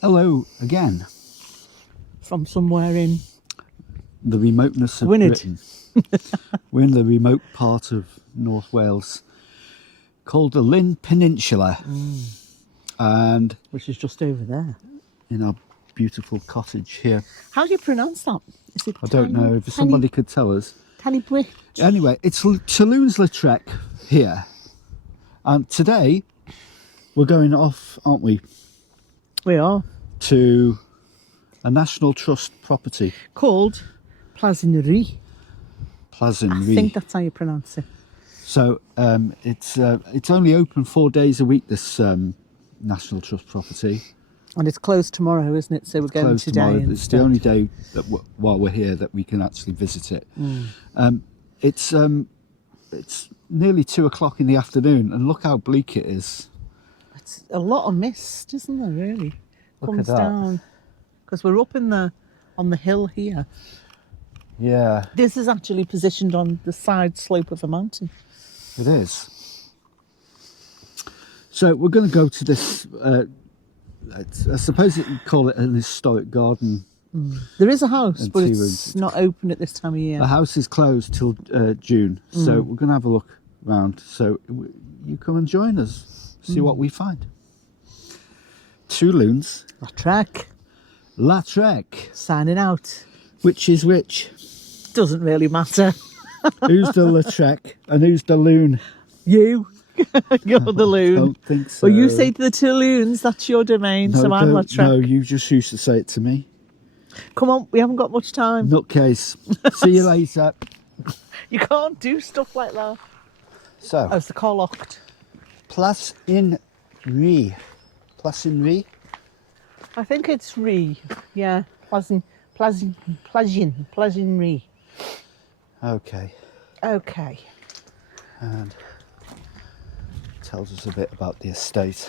Hello again. From somewhere in The remoteness of Gwynedd. Britain. We're in the remote part of North Wales called the Llŷn Peninsula. And which is just over there. in our beautiful cottage here. How do you pronounce that? Is it I don't know if somebody could tell us. Tanibwy? Anyway, it's Toulouse-Lautrec here. And today we're going off, aren't we, We are. to a National Trust property. Called Plas in Rhiw. Plas in I Rhiw. think that's how you pronounce it. So it's only open 4 days a week, this National Trust property. And it's closed tomorrow, isn't it? So we're going Closed today. tomorrow. It's the only day that while we're here that we can actually visit it. It's nearly 2 o'clock in the afternoon, and look how bleak it is. It's a lot of mist, isn't there, really? Look Comes at that. down. Because we're up on the hill here. Yeah, This is actually positioned on the side slope of a mountain. it is. So we're going to go to this, I suppose you could call it an historic garden. There is a house, And but 2 it's rooms. not open at this time of year. The house is closed till June, so we're going to have a look round. So you come and join us, see what we find. 2 Llŷns, Lautrec. Signing out. Which is which? Doesn't really matter. Who's the Lautrec and who's the Llŷn? You. You're the Llŷn. Don't think so. Well, you say to the 2 Llŷns, that's your domain, so I'm don't- Lautrec. No, you just used to say it to me. Come on, we haven't got much time. Nutcase. See you later. You can't do stuff like that. So, Oh, is the car locked? Plas in Rhiw. Plas in Rhiw? I think it's Rhiw. Yeah, Plas in Rhiw. Okay. Okay. And tells us a bit about the estate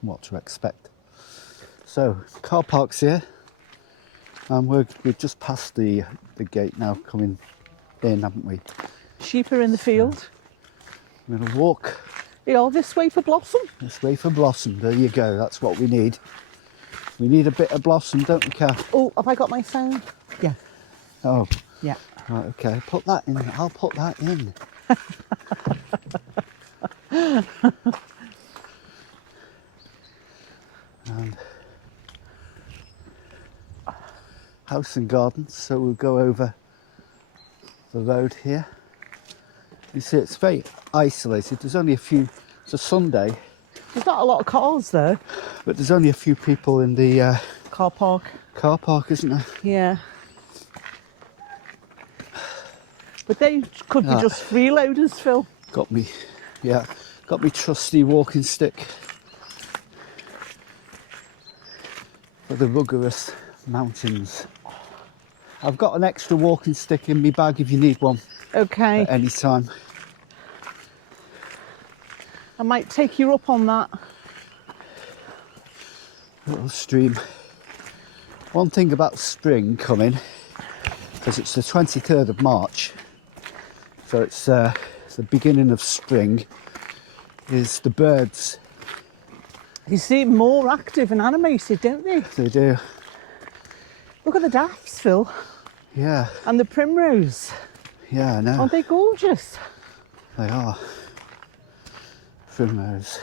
and what to expect. So, car park's here. And we've just passed the gate now, coming in, haven't we? Sheep are in the field. We're going to walk Yeah, this way for Blossom. this way for Blossom. There you go, that's what we need. We need a bit of Blossom, don't we, Kath? Oh, have I got my sound? Yeah. Oh, Yeah. right, okay. Put that in. I'll put that in. And house and gardens, so we'll go over the road here. You see, it's very isolated. There's only a few. It's a Sunday, There's not a lot of cars though. but there's only a few people in the Car park. car park, isn't there? Yeah. But they could be Ah. just freeloaders, Phil. Got me, yeah, got me trusty walking stick for the rugged mountains. I've got an extra walking stick in my bag if you need one Okay. at any time. I might take you up on that. Little stream. One thing about spring coming, because it's the 23rd of March, so it's the beginning of spring, is the birds. They seem more active and animated, don't they? They do, Look at the daffs, Phil. yeah, And the primrose. yeah, I know. Aren't they gorgeous? They are. Primrose.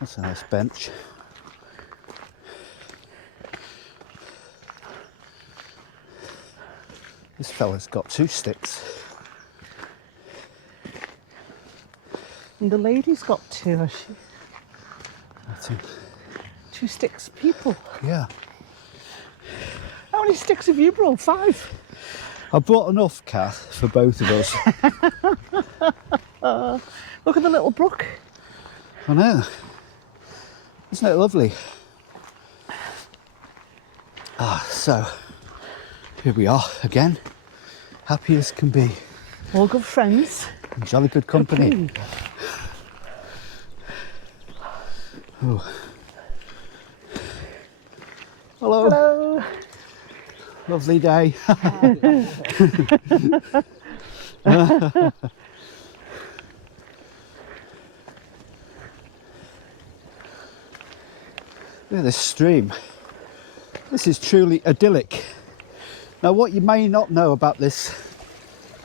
That's a nice bench. This fella's got 2 sticks. And the lady's got 2, has she? I think. 2 sticks people. Yeah. How many sticks have you brought? 5? I brought enough, Kath, for both of us. Look at the little brook. I know. Isn't it lovely? So here we are again. Happy as can be. All good friends. And jolly good company. Oh. Hello. Hello. Lovely day. Look at this stream. This is truly idyllic. Now, what you may not know about this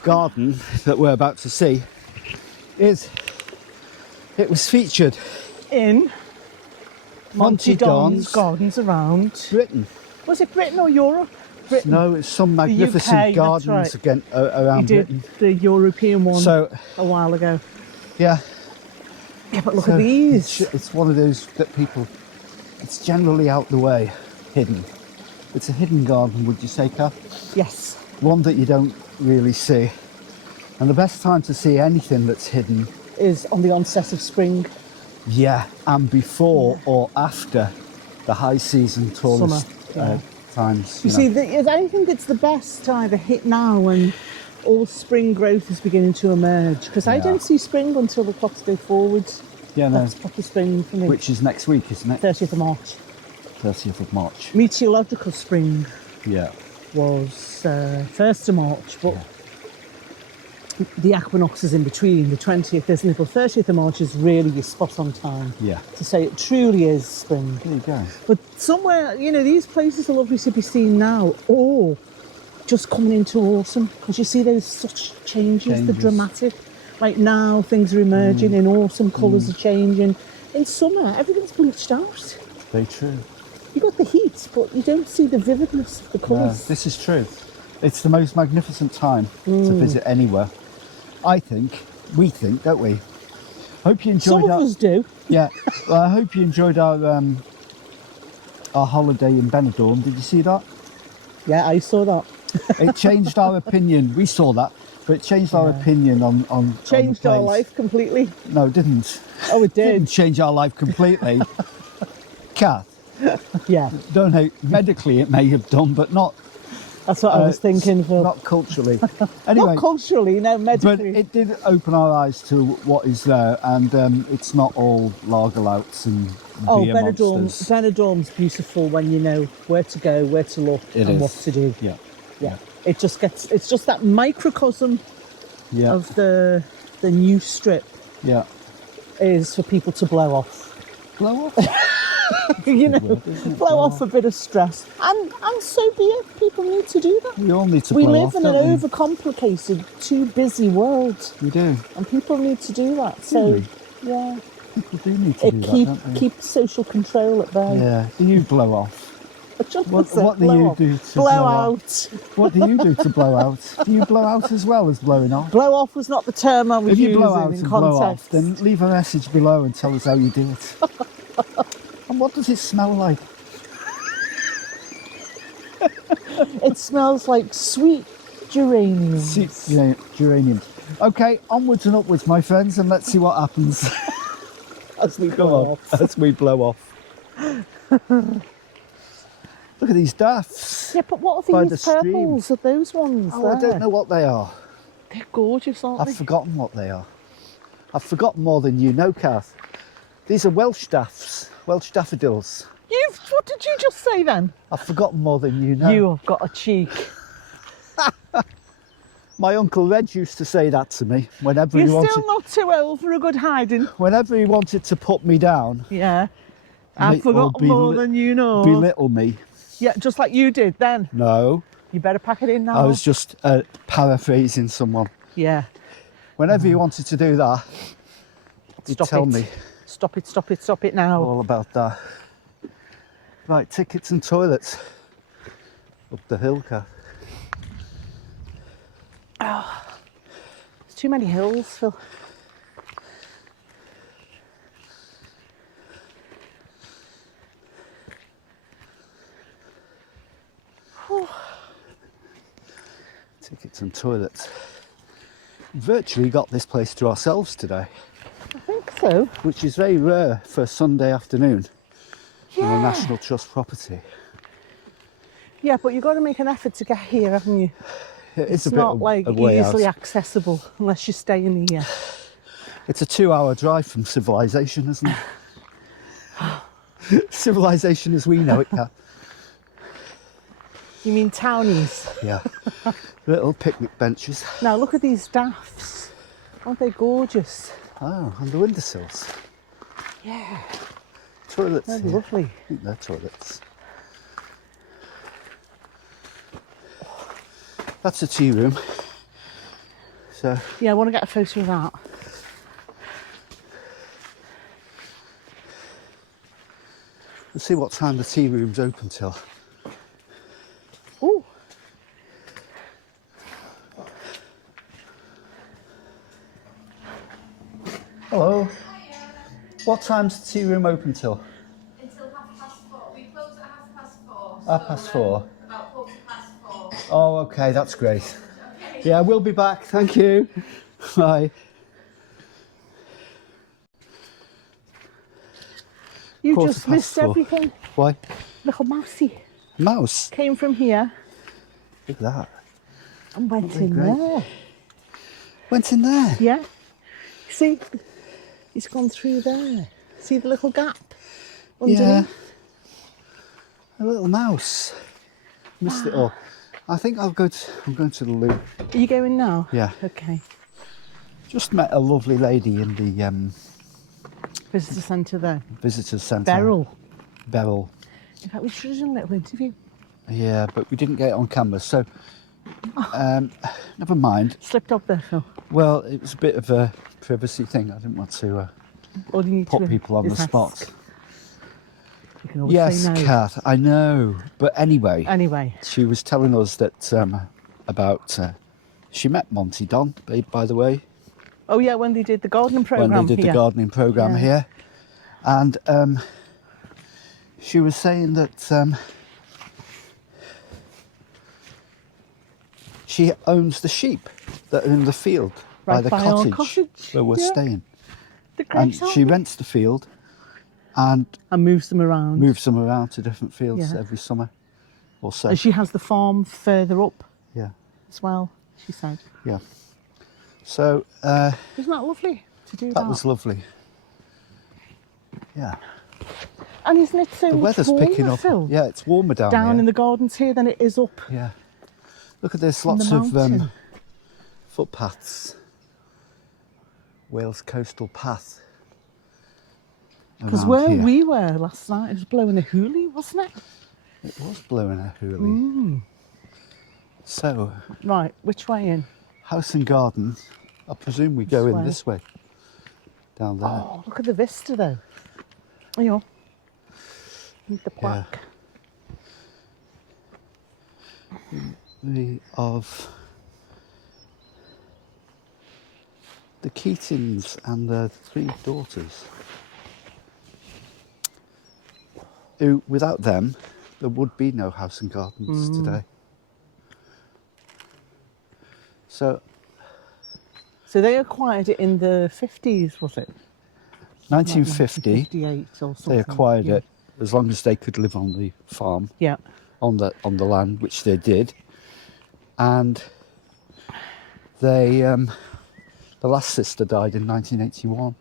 garden that we're about to see is it was featured In Monty Don's gardens around. Britain. Was it Britain or Europe? Britain. No, it's some magnificent UK, gardens that's right. again around He did Britain. the European one So, a while ago. yeah. Yeah, but look So at these. It's one of those that people, it's generally out the way, hidden. It's a hidden garden, would you say, Kath? Yes. One that you don't really see. And the best time to see anything that's hidden, Is on the onset of spring. yeah, and before or after the high season tourist Summer, yeah. times. You know. see, I think it's the best to either hit now when all spring growth is beginning to emerge. Because I Yeah. don't see spring until the clocks go forward. Yeah, no, That's proper spring for me. which is next week, isn't it? 30th of March. 30th of March. Meteorological spring Yeah. was 1st of March, but the equinox is in between, the 20th, isn't it? But 30th of March is really your spot on time Yeah. to say it truly is spring. There you go. But somewhere, you know, these places are lovely to be seen now, or just coming into autumn, because you see those such changes, the dramatic. Like now, things are emerging in autumn, colours are changing. In summer, everything's bleached out. Very true. You've got the heat, but you don't see the vividness of the Yeah, colours. this is true. It's the most magnificent time to visit anywhere. I think, we think, don't we? Hope you enjoyed Some of us do. Yeah, well, I hope you enjoyed our holiday in Benidorm. Did you see that? Yeah, I saw that. It changed our opinion. We saw that, but it changed our opinion on Changed on the our place. life completely. No, it didn't. Oh, it Didn't did. change our life completely. Kath, Yeah, don't know. Medically, it may have done, but not. that's what I was thinking. For Not culturally. Anyway, not culturally, no, but medically. it did open our eyes to what is there, and it's not all lager louts and Oh, beer monsters. Benidorm's beautiful when you know where to go, where to look, It and is. what to do. Yeah, Yeah, it's just that microcosm yeah, of the new strip yeah. is for people to blow off. Blow off. You know, word, isn't it? blow off a bit of stress, and so be it. People need to do that. We all need to We blow live off, in an don't we? overcomplicated, too busy world, We do. and people need to do that. So, we? yeah, We do need to it do that, don't we? keeps social control at bay. Yeah. Do you blow off? What do blow you off. do to Blow blow out? out. What do you do to blow out? Do you blow out as well as blowing off? Blow off was not the term I was If you using blow out in and blow off, context. then leave a message below and tell us how you do it. And what does it smell like? It smells like sweet geraniums. Yeah, geraniums. Okay, onwards and upwards, my friends, and let's see what happens. As we Come blow on, off. as we blow off. Look at these daffs. Yeah, but what By are the these stream. purples? Are those ones Oh, there? I don't know what they are. They're gorgeous, aren't I've they? forgotten what they are. I've forgotten more than you know, Kath. These are Welsh daffs, Welsh daffodils. What did you just say then? I've forgotten more than you know. You have got a cheek. My Uncle Reg used to say that to me whenever he You're wanted, still not too old for a good hiding. whenever he wanted to put me down, Yeah. I've or forgotten more than you know. belittle me. Yeah, just like you did then. No, You better pack it in now. I was just paraphrasing someone. Yeah. Whenever he wanted to do that, he'd Stop tell it. me Stop it, stop it, stop it now. all about that. Right, tickets and toilets up the hill, Kath. There's too many hills, Phil. Tickets and toilets. Virtually got this place to ourselves today, I think so. which is very rare for a Sunday afternoon on a Yeah. National Trust property. Yeah, but you've got to make an effort to get here, haven't you? It's It's a bit not of like a way easily out. accessible unless you're staying here. It's a 2-hour drive from civilization, isn't it? Civilization as we know it, Kath. You mean townies? Yeah. Little picnic benches. Now look at these daffs. Aren't they gorgeous? Oh, and the windowsills. Yeah. Toilets. They're here. lovely. I think they're toilets. That's a tea room. So Yeah, I want to get a photo of that. we'll see what time the tea room's open till. Oh, Hello. What time's the tea room open till? Until 4:30. We close at 4:30. 4:30. About 4:45. Oh, okay, that's great. Okay. Yeah, we'll be back. Thank you. Bye. you 4:15. just missed everything. Why? Little mousey Mouse. came from here Look at that. and went Lovely, in great. there. Went in there. Yeah. See, he's gone through there. See the little gap underneath? Yeah. A little mouse. Missed it all. I think I'm going to the loo. Are you going now? Yeah. Okay. Just met a lovely lady in the Visitor centre there. visitors centre. Beryl. In fact, we should have done a little interview. Yeah, but we didn't get it on camera, so never mind. Slipped up there, Phil. Well, it was a bit of a privacy thing. I didn't want to Or do you need put to people on the just spot. ask? You can always Yes, say no. Kath, I know. But anyway, Anyway, she was telling us that about she met Monty Don, by the way, oh yeah, when they did the gardening programme when they did here. the gardening programme Yeah. here, and she was saying that she owns the sheep that are in the field by Right the by our cottage cottage, where we're yeah. staying, The and great she rents the field and and moves them around. moves them around to different fields Yeah. every summer or so. And she has the farm further up Yeah, as well, she said. yeah. So Isn't that lovely to do that? that was lovely. Yeah, And isn't it so the much weather's warmer, picking up. Phil, Yeah, it's warmer down down here. in the gardens here than it is up Yeah, look at this. in the Lots of mountain? footpaths. Wales Coastal Path. Because around where here. we were last night, it was blowing a hoolie, wasn't it? It was blowing a hoolie. Mm. So, Right, which way in? house and garden. I presume we go This in way. this way. Down there. Oh, look at the vista though. Oh, yeah. Need the plaque. Of the Keatings and their 3 daughters. Who, without them, there would be no house and gardens today. So, So they acquired it in the 50s, was it? 1950, 58 or something. they acquired yeah. it as long as they could live on the farm, Yeah. on the land, which they did. And they, the last sister died in 1981.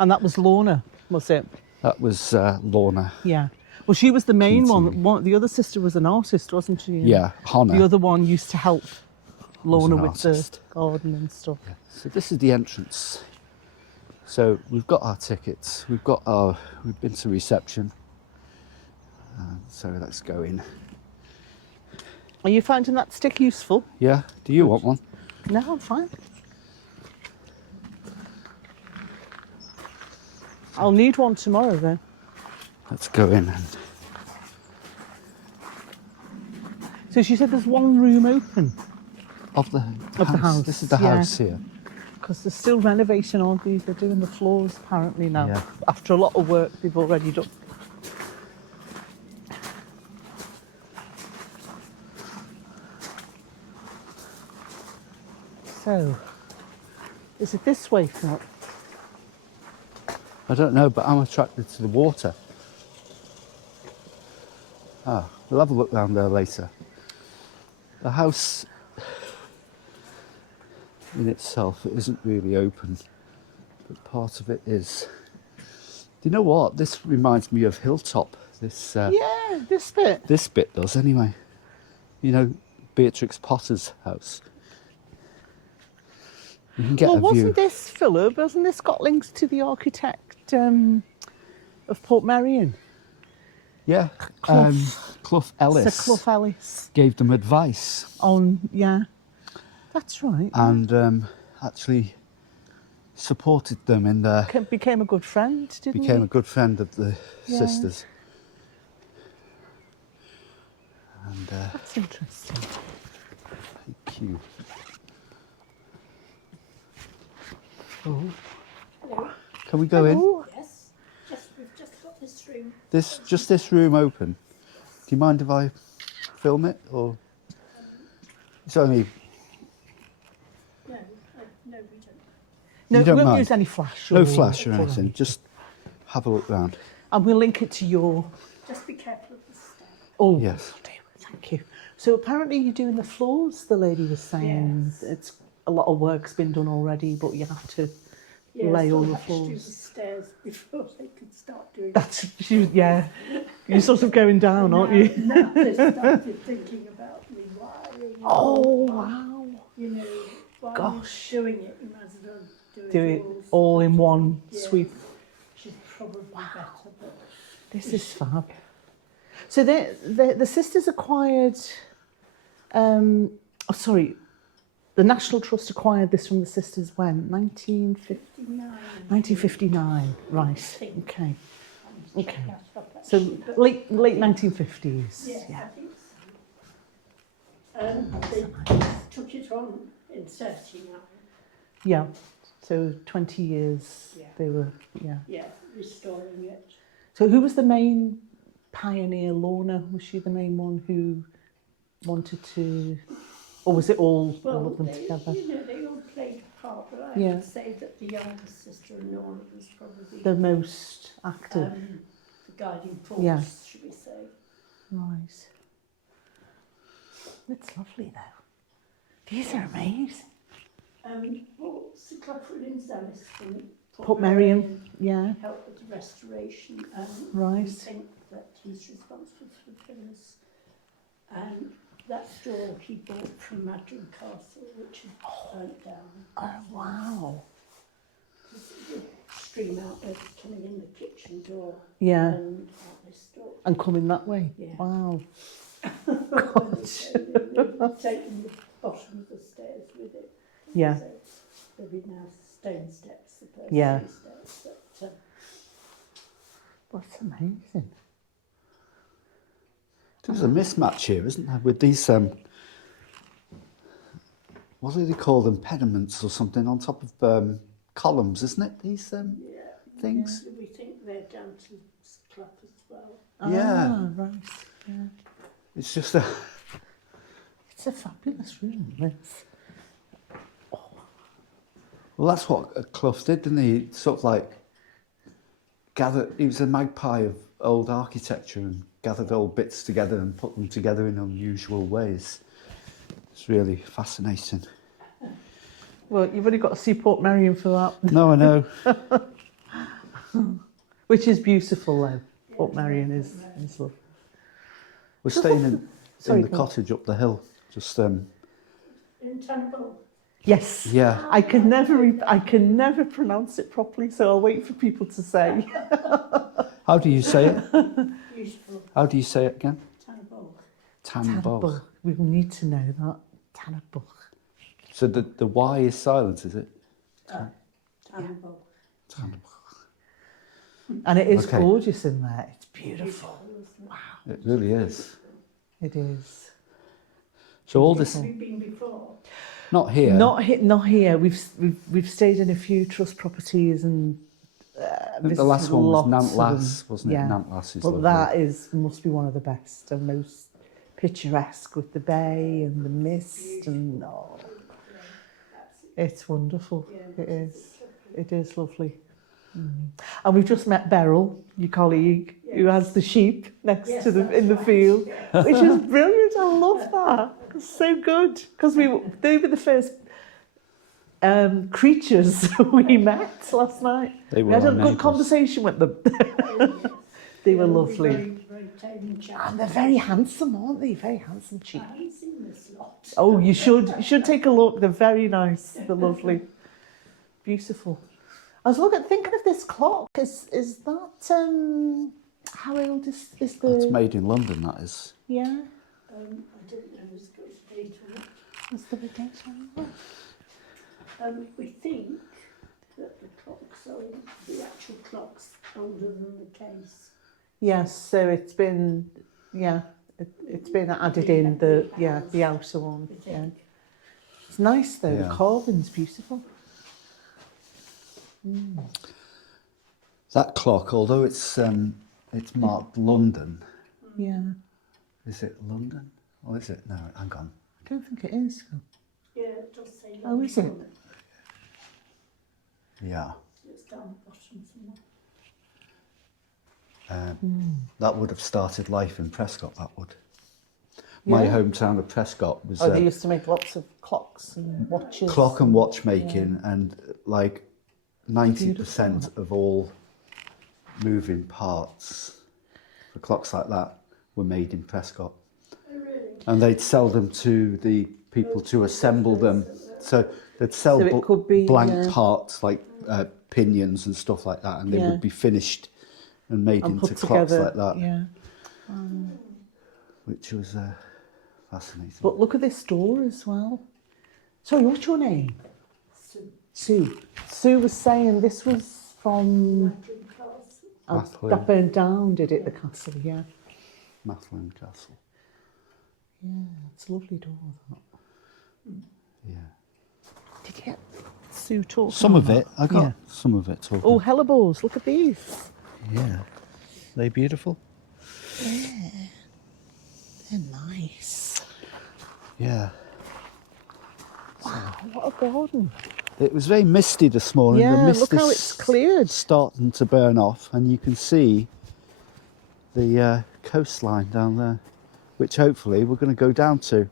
And that was Lorna, was it? That was Lorna. Yeah. Well, she was the main Keating. one. The other sister was an artist, wasn't she? Yeah, Hannah. The other one used to help Lorna an with artist. the garden and stuff. So this is the entrance. So we've got our tickets. We've been to reception. So let's go in. Are you finding that stick useful? Yeah. Do you want one? No, I'm fine. I'll need one tomorrow though. Let's go in. So she said there's one room open Of the house, This is the yeah. house here. because they're still renovating, aren't they? They're doing the floors apparently now. Yeah. After a lot of work they've already done. So, is it this way, Phil? I don't know, but I'm attracted to the water. We'll have a look round there later. The house in itself, it isn't really open, but part of it is. Do you know what? This reminds me of Hilltop. This Yeah, this bit. this bit does anyway. You know, Beatrix Potter's house. You can get Well, a wasn't view. this, Philip, hasn't this got links to the architect of Portmeirion? Yeah. Clough. Clough-Ellis Sir Clough-Ellis. gave them advice. Yeah. That's right. And actually supported them in their... Became a good friend, didn't Became he? a good friend of the sisters. And That's interesting. thank you. Oh. Can we go in? Yes, we've just got this room. This room open. Do you mind if I film it, or it's only? No, we don't. No, You don't we won't mind? use any flash. No flash or anything. Just have a look round. And we'll link it to your... Just be careful of the step. Oh, Yes. thank you. So apparently you're doing the floors, the lady was saying. Yes. It's a lot of work's been done already, but you have to Yes, lay all we the have to do the floors. stairs before they can start doing Yeah. You're sort of going down, aren't you? Now they started thinking about rewiring. Oh, wow. You know, while Gosh. you're doing it, you might as well Do it all in one Yeah. sweep. Which is probably better, but This is fab. So the sisters acquired, the National Trust acquired this from the sisters when? 1959. Right, okay. Okay. So late 1950s. yeah, Yeah. I think so. They took it on in 39. Yeah. So 20 years Yeah. they were, Yeah, restoring it. So who was the main pioneer? Lorna, was she the main one who wanted to, or was it all of them together? You know, they all played a part, but I Yeah. would say that the youngest sister, Lorna, was probably The most active. the guiding force, Yeah. should we say. Right. It's lovely though. These are amazing. Well, Sir Clough Williams-Ellis from Portmeirion, yeah. helped with the restoration. Right. We think that he's responsible for the pillars. And that's all he bought from Madrid Castle, which is burnt down. Oh, wow. The stream outlet coming in the kitchen door Yeah. and out this door. And coming that way. Yeah. Wow. Taking the bottom of the stairs with it. Yeah. So there'll be now stone steps, the first Yeah. 3 steps. But, That's amazing. There's a mismatch here, isn't there, with these what do they call them, pediments or something on top of columns, isn't it? These things. we think they're down to Clough as well. Yeah. Ah, right. Yeah. It's just a. It's a fabulous room, this. Well, that's what Clough did, didn't he? Sort of like he was a magpie of old architecture and gathered old bits together and put them together in unusual ways. It's really fascinating. Well, you've only got to see Portmeirion for that. No, I know. Which is beautiful though. Portmeirion is lovely. We're staying in Sorry, the go on. cottage up the hill. Just In Turnbull. Yes. yeah. I can never pronounce it properly, so I'll wait for people to say. How do you say it? Beautiful. How do you say it again? Turnbull. Tanbog. We will need to know that. Tannabog. So the Y is silent, is it? Turnbull. Tanbog. And it is Okay. gorgeous in there. It's beautiful. It really is. It is. So all this, Have you been before? not here. Not here. We've stayed in a few trust properties and I think the last one was lots of them. Nantlas, wasn't it? Yeah. Nantlas is But lovely. that must be one of the best and most picturesque with the bay and the mist and it's wonderful. It is. It is lovely. And we've just met Beryl, your colleague, who has the sheep next to the in the field, which is brilliant. I love that. It's so good because they were the first creatures we met last night. They We were had a our good neighbours. conversation with them. They were lovely. Very, very tame chap. And they're very handsome, aren't they? Very handsome sheep. I haven't seen this lot. Oh, you should take a look. They're very nice. They're lovely. Beautiful. I was thinking of this clock. Is that how old is the? It's made in London, that is. Yeah. I don't know, it's got its date on it. What's the date on it? We think that the clocks are, the actual clock's older than the case. Yes. So it's been, it's been added in the outer one. We Yeah. think. It's nice though. Yeah. The carving's beautiful. That clock, although it's marked London, Yeah. is it London? Or is it? No, hang on. I don't think it is. Yeah, it does say Oh, is it? on Yeah. It's down the bottom somewhere. That would have started life in Prescot, that would. My Yeah. hometown of Prescott was Oh, they used to make lots of clocks and watches. clock and watchmaking, and like 90% of all moving parts for clocks like that were made in Prescott. Oh, really? And they'd sell them to the people to assemble them. So they'd sell So it could be, blank parts like pinions and stuff like that, and they Yeah. would be finished and made And into put clocks together. like that, Yeah. which was fascinating. But look at this door as well. Sorry, what's your name? St. Sue. Sue was saying this was from Magdalen Castle. Mathlen. that burned down, did it? The castle, yeah. Mathlen Castle. Yeah, it's a lovely door. That. Yeah. Did you get Sue talking? Some on of that? it, I got Yeah. some of it talking. Oh, hellebores! Look at these. Yeah. They beautiful? Yeah, they're nice. Yeah. Wow, what a garden! It was very misty this morning. Yeah, the mist look how is it's cleared. starting to burn off, and you can see the coastline down there, which hopefully we're going to go down to.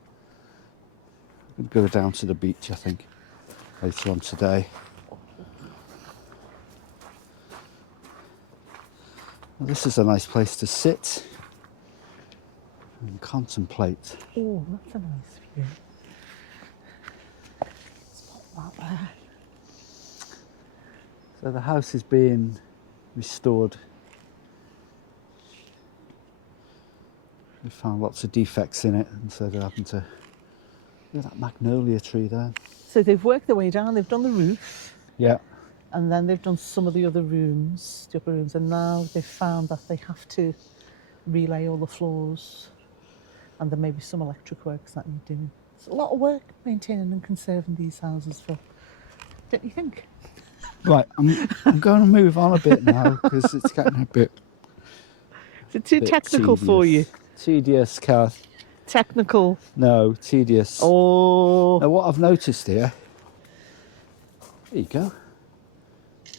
We're going to go down to the beach, I think, later on today. Well, this is a nice place to sit and contemplate. Oh, that's a nice view. Let's pop that there. So the house is being restored. We found lots of defects in it, and so they're having to. Look at that magnolia tree there. So they've worked their way down. They've done the roof, Yeah. and then they've done some of the other rooms, the upper rooms, and now they've found that they have to relay all the floors, and there may be some electric works that need doing. It's a lot of work maintaining and conserving these houses for, don't you think? Right, I'm going to move on a bit now because it's getting a bit. Is it too bit technical for you? Tedious, Kath. Technical. No, tedious. Oh, Now, what I've noticed here. There you go.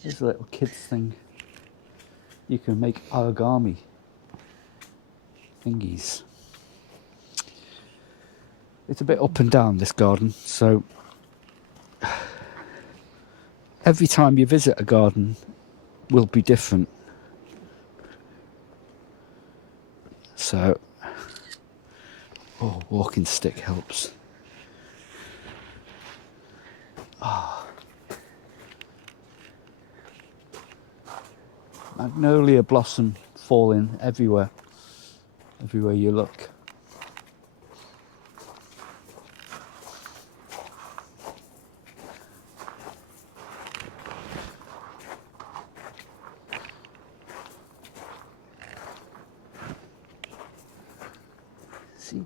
There's a little kids thing. You can make origami thingies. It's a bit up and down, this garden, so every time you visit a garden will be different. So, walking stick helps. Magnolia blossom falling everywhere you look. See?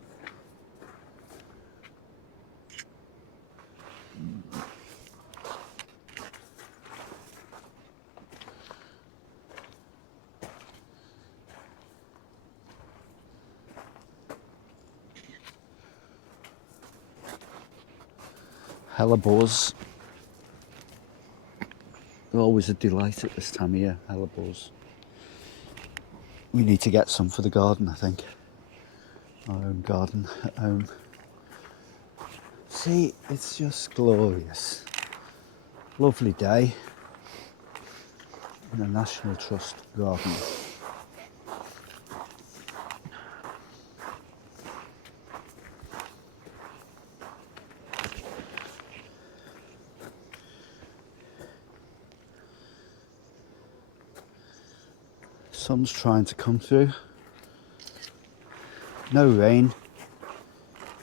Hellebores. They're always a delight at this time of year, hellebores. We need to get some for the garden, I think. Our own garden at home. See, it's just glorious. Lovely day in a National Trust garden. Sun's trying to come through. No rain.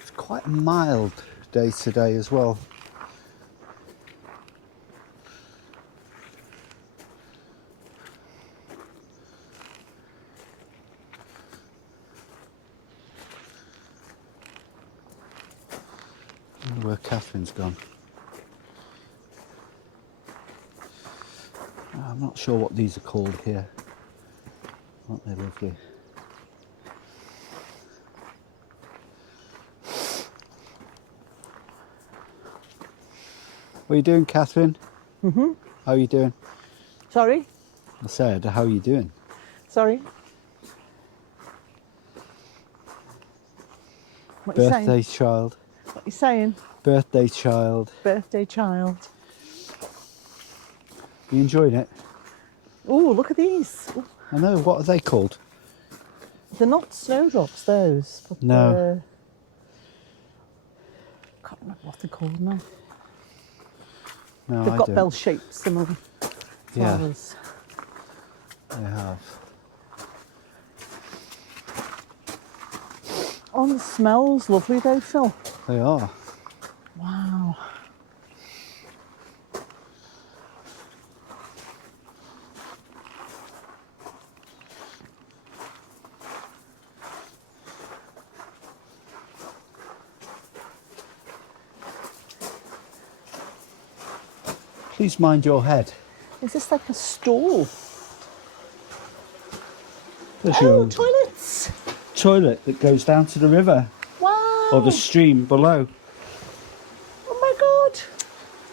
It's quite a mild day today as well. I wonder where Catherine's gone. I'm not sure what these are called here. Aren't they lovely? What are you doing, Catherine? Mm-hmm. How are you doing? Sorry? I said, how are you doing? Sorry? What are you saying? Birthday child. What are you saying? Birthday child. Birthday child. You enjoying it? Oh, look at these. Ooh, I know, what are they called? they're not snowdrops, those. But No. Can't remember what they're called now. No, They've I got don't. bell shapes, some of them. Yeah. Flowers. They have. Oh, the smells lovely though, Phil. They are. Wow. Please mind your head. Is this like a stall? There's Oh, your toilets! toilet that goes down to the river Wow! or the stream below. Oh my god!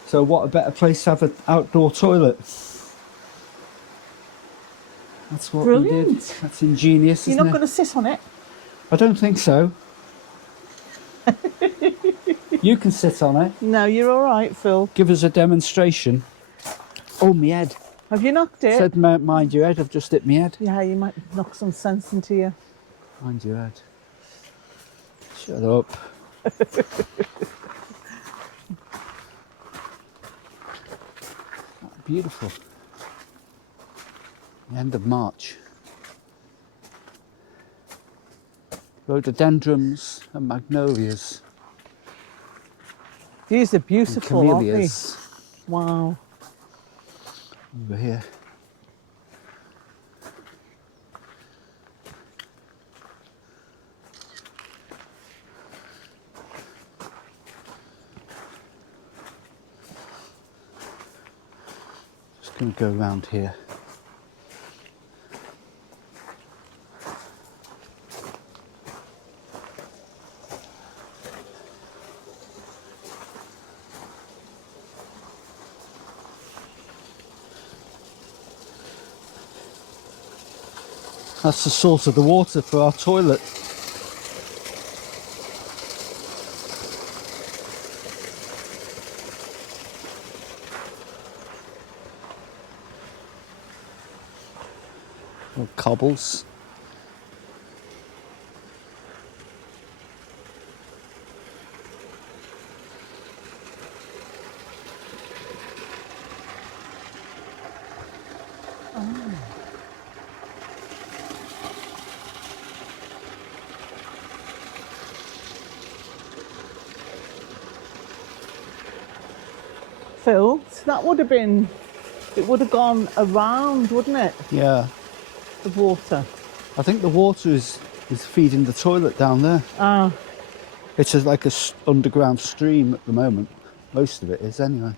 So what a better place to have an outdoor toilet. That's what we did. Brilliant. That's ingenious, You're isn't not it? going to sit on it? I don't think so. You can sit on it. No, you're all right, Phil. Give us a demonstration. Oh, my head. Have you knocked it? Said mind your head, I've just hit my head. Yeah, you might knock some sense into you. Mind your head. Shut up. Beautiful. The end of March. Rhododendrons and magnolias. These are And beautiful, aren't they? camellias Wow. over here. Just going to go around here. That's the source of the water for our toilet. Little cobbles. Phil, so that would have been, it would have gone around, wouldn't it? Yeah. The water. I think the water is feeding the toilet down there. Ah, It's like a underground stream at the moment. Most of it is anyway.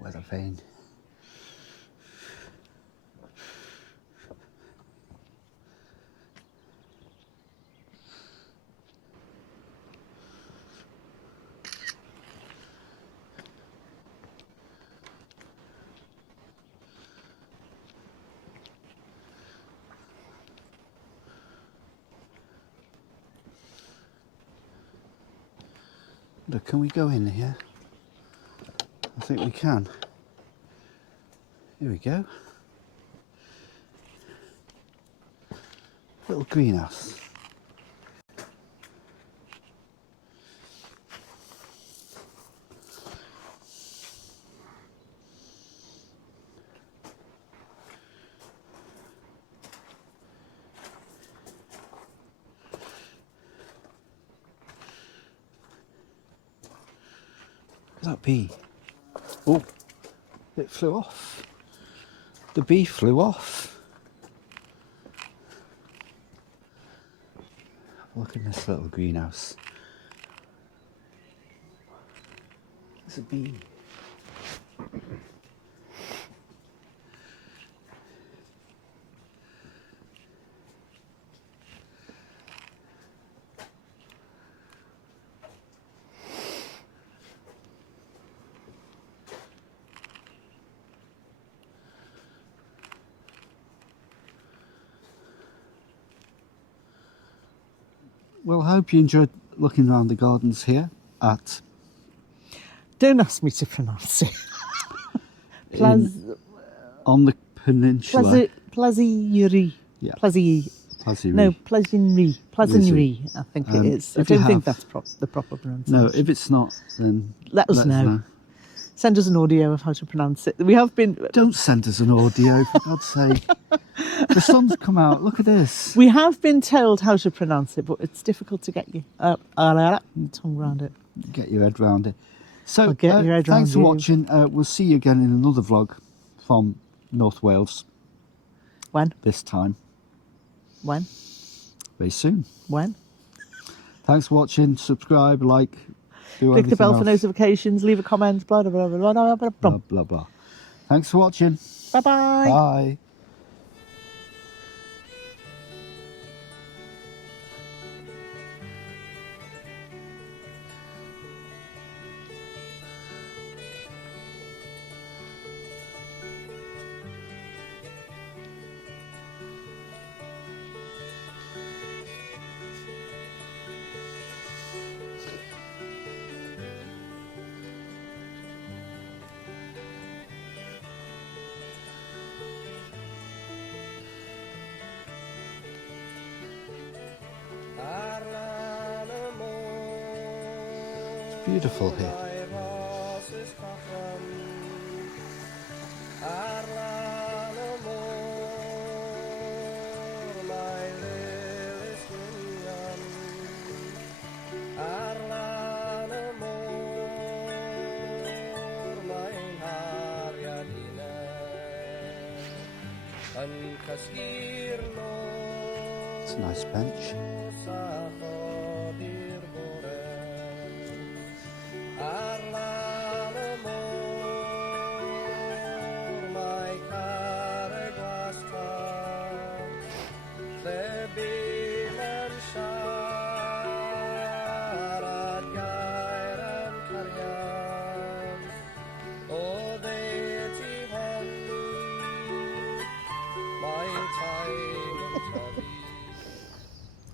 Weather vane. Look, can we go in here? I think we can. Here we go. Little greenhouse. That bee. Oh, it flew off. The bee flew off. Look at this little greenhouse. There's a bee. Well, I hope you enjoyed looking around the gardens here at... Don't ask me to pronounce it. on the peninsula. Plas-Rhiw. Yeah. Plas-Rhiw. No, Plas-Rhiw, I think it is. I don't think that's the proper pronunciation. No, if it's not, then let us know. Send us an audio of how to pronounce it. We have been... Don't send us an audio, for God's sake. The sun's come out. Look at this. We have been told how to pronounce it, but it's difficult to get your tongue around it. Get your head round it. So, thanks for watching. We'll see you again in another vlog from North Wales. When? This time. When? Very soon. When? Thanks for watching. Subscribe, like, click the bell for notifications, leave a comment, blah, blah, blah, blah, blah, blah, blah, blah, blah. Thanks for watching. Bye-bye. Bye. Beautiful here. It's a nice bench.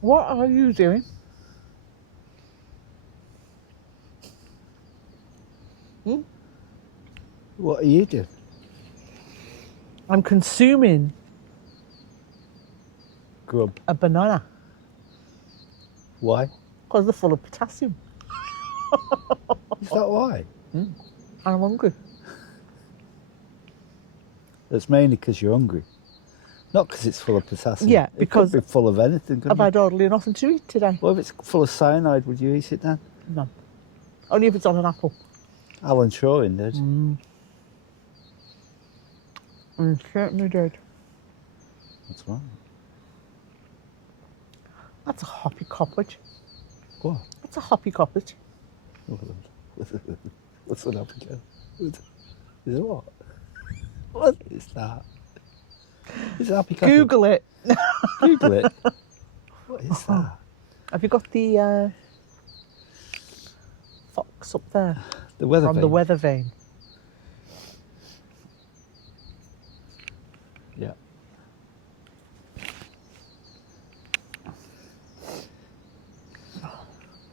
What are you doing? What are you doing? I'm consuming Grub. a banana Why? because they're full of potassium. Is that why? And I'm hungry. It's mainly because you're hungry. Not because it's full of potassium. Yeah, because it could be full of anything, couldn't I've it? had hardly nothing to eat today. Well, if it's full of cyanide, would you eat it then? No. Only if it's on an apple. Alan Turing did. I certainly did. That's right. That's a hoppy coppage. What? That's a hoppy coppage. What's an apple? Is it what? What is that? Is it happy coffee? Google it. Google it. What is that? Have you got the fox up there? The weather From vane. the weather vane. Yeah.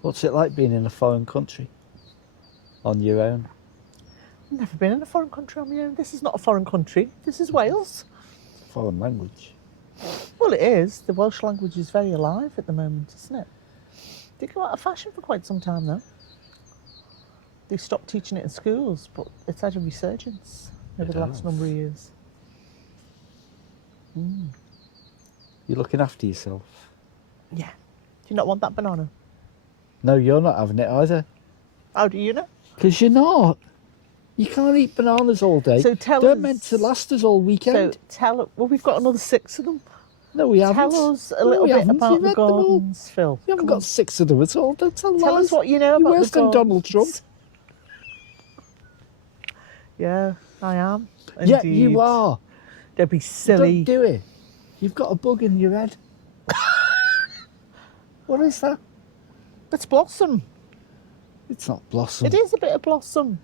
What's it like being in a foreign country? on your own? I've never been in a foreign country on my own. This is not a foreign country. This is Wales. Foreign language. Well, it is. The Welsh language is very alive at the moment, isn't it? Did go out of fashion for quite some time, though. They stopped teaching it in schools, but it's had a resurgence over the last number of years. You're looking after yourself. Yeah. Do you not want that banana? No, you're not having it either. How do you know? Because you're not. You can't eat bananas all day. So tell They're us- meant to last us all weekend. So well, we've got another 6 of them. No, we haven't. Tell us a No, little we bit haven't. about You the read them all. gardens, Phil. You haven't Come got on. 6 of them at all. Don't tell Tell lies. us what you know You're about worse the than Donald gardens. Trump. Yeah, I am. Yeah, Indeed. you are. Don't be silly. Don't do it. You've got a bug in your head. What is that? It's blossom. It's not blossom. It is a bit of blossom.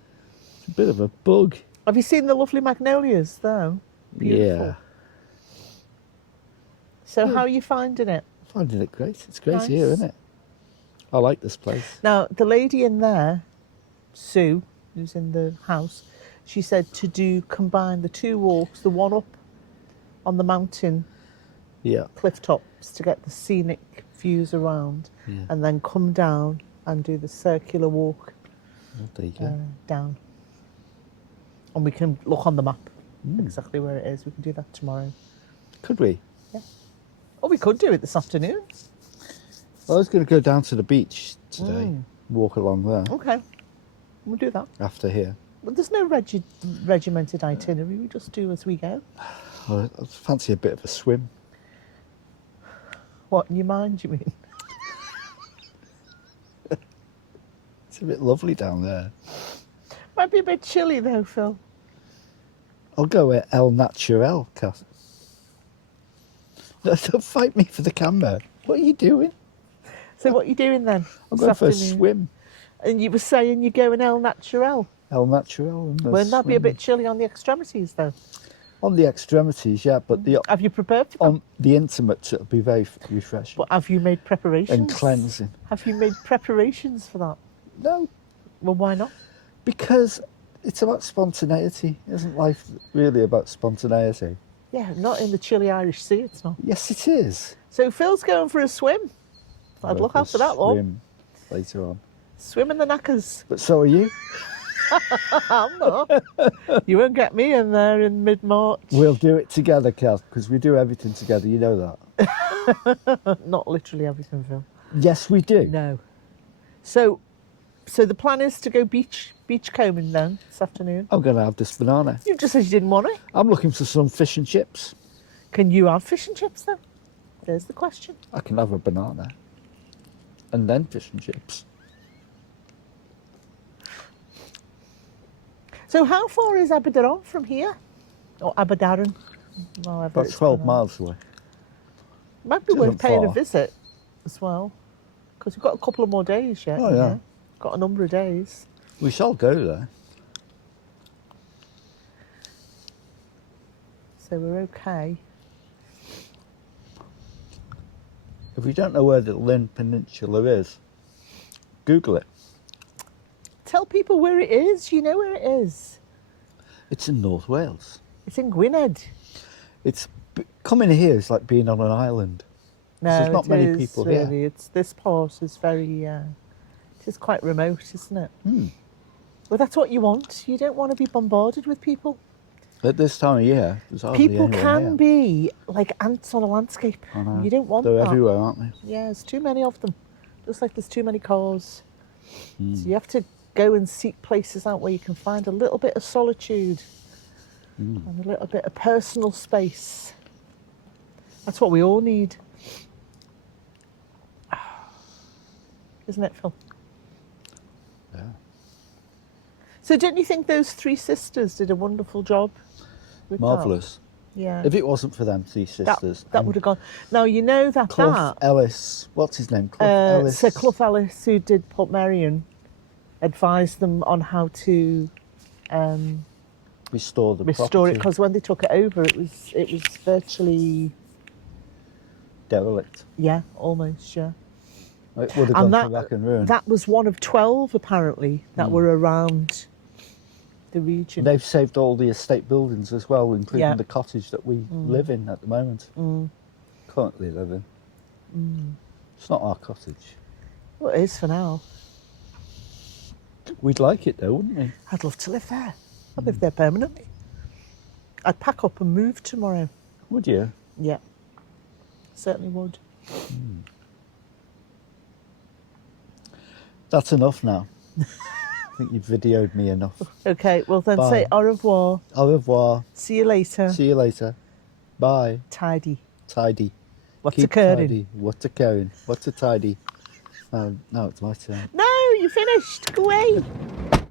It's a bit of a bug. Have you seen the lovely magnolias, though? Beautiful. Yeah. So how are you finding it? Finding it great. It's great Nice. here, isn't it? I like this place. Now, the lady in there, Sue, who's in the house, she said to combine the 2 walks, the one up on the mountain Yeah. cliff tops to get the scenic views around, Yeah. and then come down and do the circular walk Well, there you go. down. And we can look on the map exactly where it is. We can do that tomorrow. Could we? Or we could do it this afternoon. I was going to go down to the beach today, walk along there Okay, we'll do that. after here. But there's no regimented itinerary. We just do as we go. I fancy a bit of a swim. What, in your mind, you mean? It's a bit lovely down there. Might be a bit chilly though, Phil. I'll go at El Naturel, Cass. No, don't fight me for the camera. What are you doing? So what are you doing then? I'm this going for a afternoon? swim. And you were saying you're going El Naturel. El Naturel. And Wouldn't that be a bit chilly on the extremities though? On the extremities, yeah, but Have you prepared for that? on the intimates, it'll be very refreshing But have you made preparations? and cleansing. Have you made preparations for that? No, Well, why not? because it's about spontaneity. Isn't life really about spontaneity? Yeah, not in the chilly Irish Sea, it's not. Yes, it is. So Phil's going for a swim. I'd look out for that one. Swim later on. Swim in the knackers. But so are you. I'm not. You won't get me in there in mid-March. We'll do it together, Kel, because we do everything together. You know that. Not literally everything, Phil. Yes, we do. No. So the plan is to go beach combing then this afternoon. I'm going to have this banana. You just said you didn't want it. I'm looking for some fish and chips. Can you have fish and chips then? There's the question. I can have a banana and then fish and chips. So how far is Aberdaron from here? Or Aberdaron? However About it's 12 pronounced. miles away. Might be It worth isn't paying a far. visit as well. Because we've got a couple of more days yet. Oh, you yeah. know. Got a number of days. We shall go there. So we're okay. If you don't know where the Llŷn Peninsula is, Google it. Tell people where it is. You know where it is. It's in North Wales. It's in Gwynedd. Coming here is like being on an island. No, There's not it many is people here. really. It's this part is very. It is quite remote, isn't it? Well, that's what you want. You don't want to be bombarded with people. At this time of year, there's hardly People anyone can here. be like ants on a landscape. I know. You don't want They're that. everywhere, aren't they? Yeah, there's too many of them. Just like there's too many cars. So you have to go and seek places out where you can find a little bit of solitude and a little bit of personal space. That's what we all need. Isn't it, Phil? Yeah. So don't you think those 3 sisters did a wonderful job with Marvellous. that? Yeah. If it wasn't for them 3 sisters. that would have gone. Now, you know that Clough Ellis. What's his name? Clough Ellis. Sir Clough Ellis, who did Portmeirion, advised them on how to Restore the restore it, property. because when they took it over, it was virtually, Derelict. yeah, almost, yeah. It would have And gone to rack and ruin. that was one of 12 apparently that were around the region. They've saved all the estate buildings as well, including Yeah. the cottage that we live in at the moment. Currently live in. It's not our cottage. Well, it is for now. We'd like it though, wouldn't we? I'd love to live there. I'd live there permanently. I'd pack up and move tomorrow. Would you? Yeah, certainly would. That's enough now. I think you've videoed me enough. Okay, well then Bye. say au revoir. Au revoir. See you later. See you later. Bye. Tidy. Tidy. What's Keep occurring? tidy. What's occurring? What's a tidy? Now it's my turn. No, you finished. Go away.